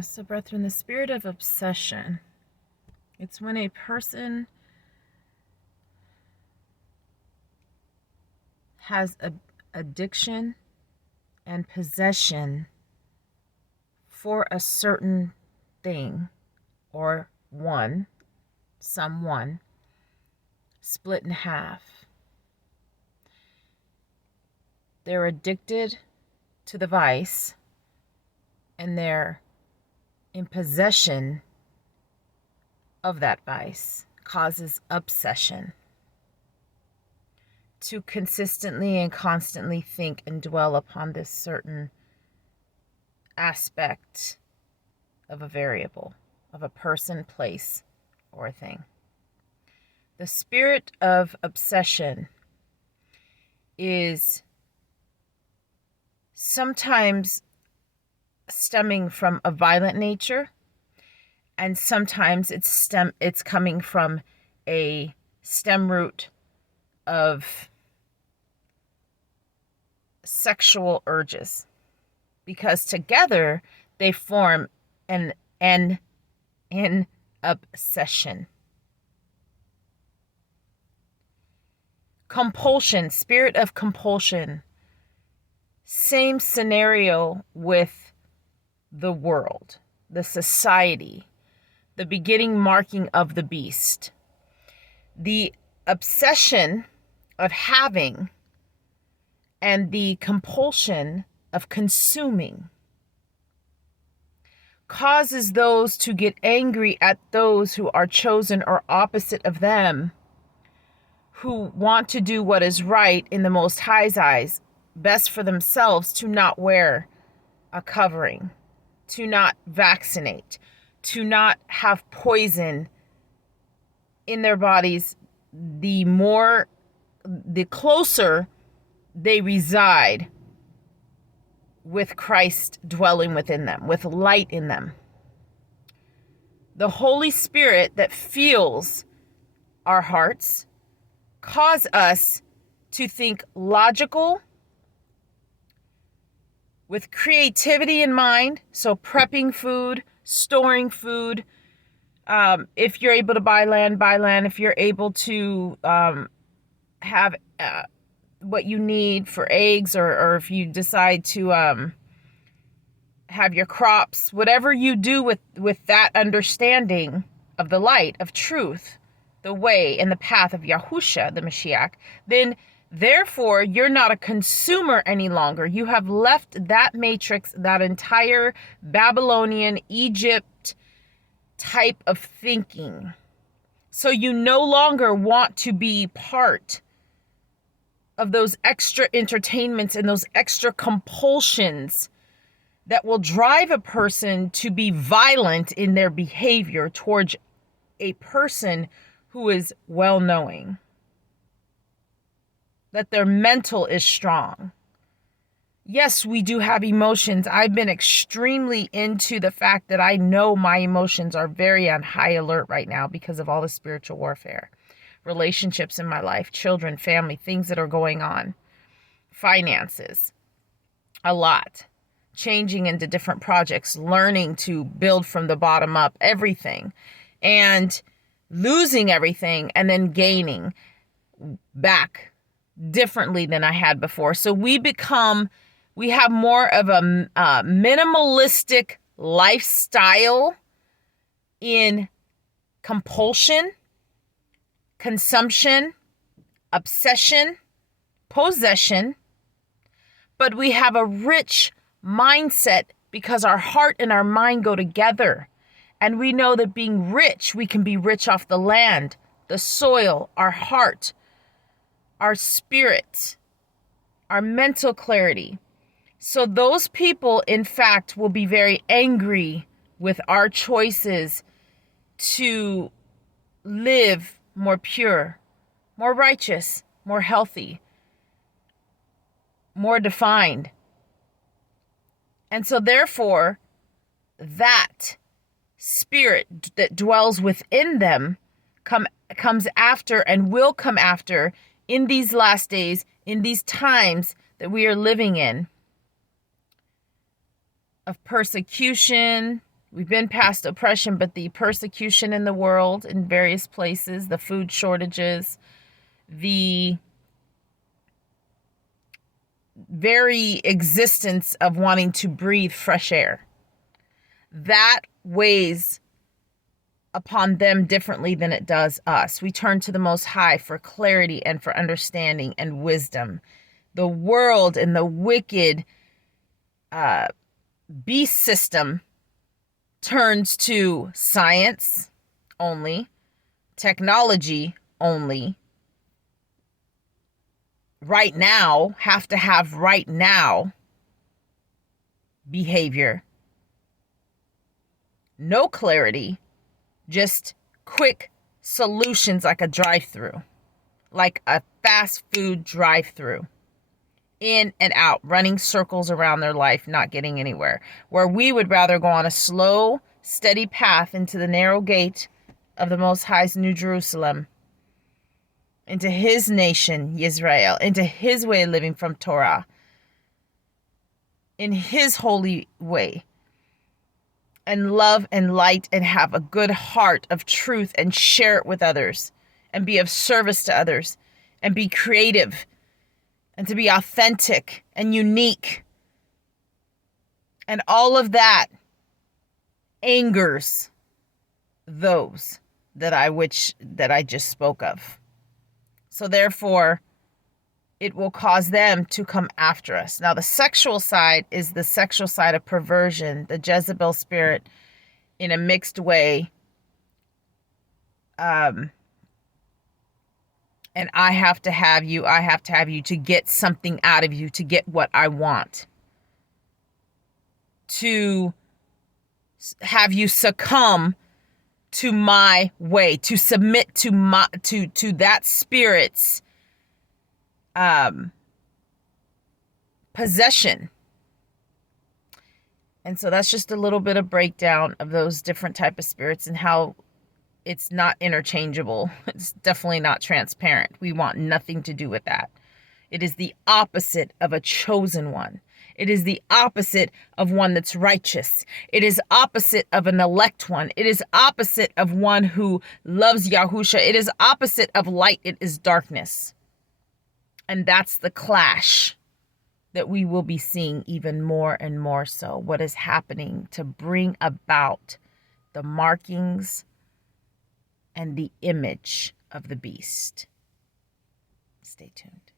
So, brethren, the spirit of obsession, it's when a person has addiction and possession for a certain thing or someone, split in half. They're addicted to the vice and they're in possession of that vice, causes obsession. To consistently and constantly think and dwell upon this certain aspect of a variable, of a person, place, or a thing. The spirit of obsession is sometimes stemming from a violent nature, and sometimes it's coming from a stem root of sexual urges, because together they form an obsession. Compulsion, spirit of compulsion. Same scenario with the world, the society, the beginning marking of the beast. The obsession of having and the compulsion of consuming causes those to get angry at those who are chosen or opposite of them, who want to do what is right in the Most High's eyes, best for themselves, to not wear a covering, to not vaccinate, to not have poison in their bodies. The closer they reside with Christ dwelling within them, with light in them. The Holy Spirit that feels our hearts cause us to think logical, with creativity in mind. So prepping food, storing food. If you're able to buy land, buy land. If you're able to have what you need for eggs, or if you decide to have your crops, whatever you do with that understanding of the light, of truth, the way and the path of Yahusha, the Mashiach, then therefore you're not a consumer any longer. You have left that matrix, that entire Babylonian, Egypt type of thinking. So you no longer want to be part of those extra entertainments and those extra compulsions that will drive a person to be violent in their behavior towards a person who is well-knowing, that their mental is strong. Yes, we do have emotions. I've been extremely into the fact that I know my emotions are very on high alert right now because of all the spiritual warfare, relationships in my life, children, family, things that are going on, finances, a lot. Changing into different projects, learning to build from the bottom up, everything, and losing everything and then gaining back differently than I had before. So we have more of a minimalistic lifestyle in compulsion, consumption, obsession, possession, but we have a rich mindset because our heart and our mind go together. And we know that being rich, we can be rich off the land, the soil, our heart, our spirit, our mental clarity. So those people, in fact, will be very angry with our choices to live more pure, more righteous, more healthy, more defined. And so therefore, that spirit that dwells within them comes after and will come after in these last days, in these times that we are living in. of persecution. We've been past oppression, but the persecution in the world in various places, the food shortages, the very existence of wanting to breathe fresh air, that weighs upon them differently than it does us. We turn to the Most High for clarity and for understanding and wisdom. The world and the wicked beast system turns to science only, technology only, right now, have to have right now behavior. No clarity, just quick solutions like a drive-through, like a fast food drive-through. In and out, running circles around their life, not getting anywhere. Where we would rather go on a slow, steady path into the narrow gate of the Most High's New Jerusalem, into his nation, Israel, into his way of living from Torah, in his holy way, and love and light and have a good heart of truth and share it with others and be of service to others and be creative and to be authentic and unique. And all of that angers those that I just spoke of. So therefore, it will cause them to come after us. Now, the sexual side is the sexual side of perversion, the Jezebel spirit in a mixed way. And I have to have you to get something out of you, to get what I want. To have you succumb to my way, to submit to that spirit's possession. And so that's just a little bit of breakdown of those different type of spirits and how it's not interchangeable. It's definitely not transparent. We want nothing to do with that. It is the opposite of a chosen one. It is the opposite of one that's righteous. It is opposite of an elect one. It is opposite of one who loves Yahusha. It is opposite of light. It is darkness. And that's the clash that we will be seeing even more and more so. What is happening to bring about the markings and the image of the beast. Stay tuned.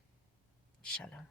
Shalom.